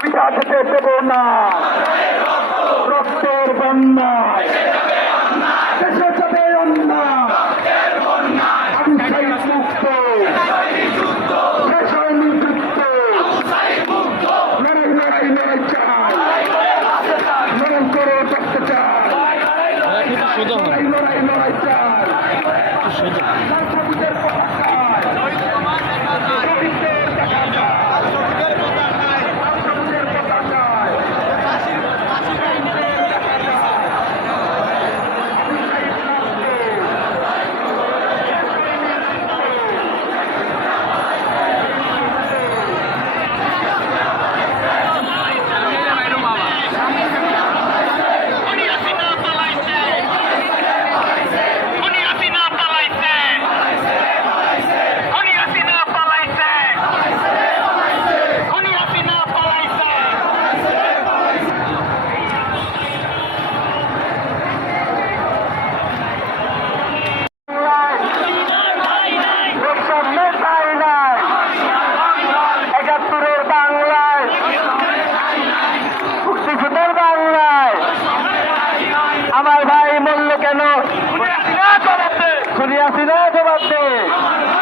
পিতা থেকে দেব না রক্তের বন্যা দেশে যাবে অন্যা শুধু হাসিনা জবাব দেয়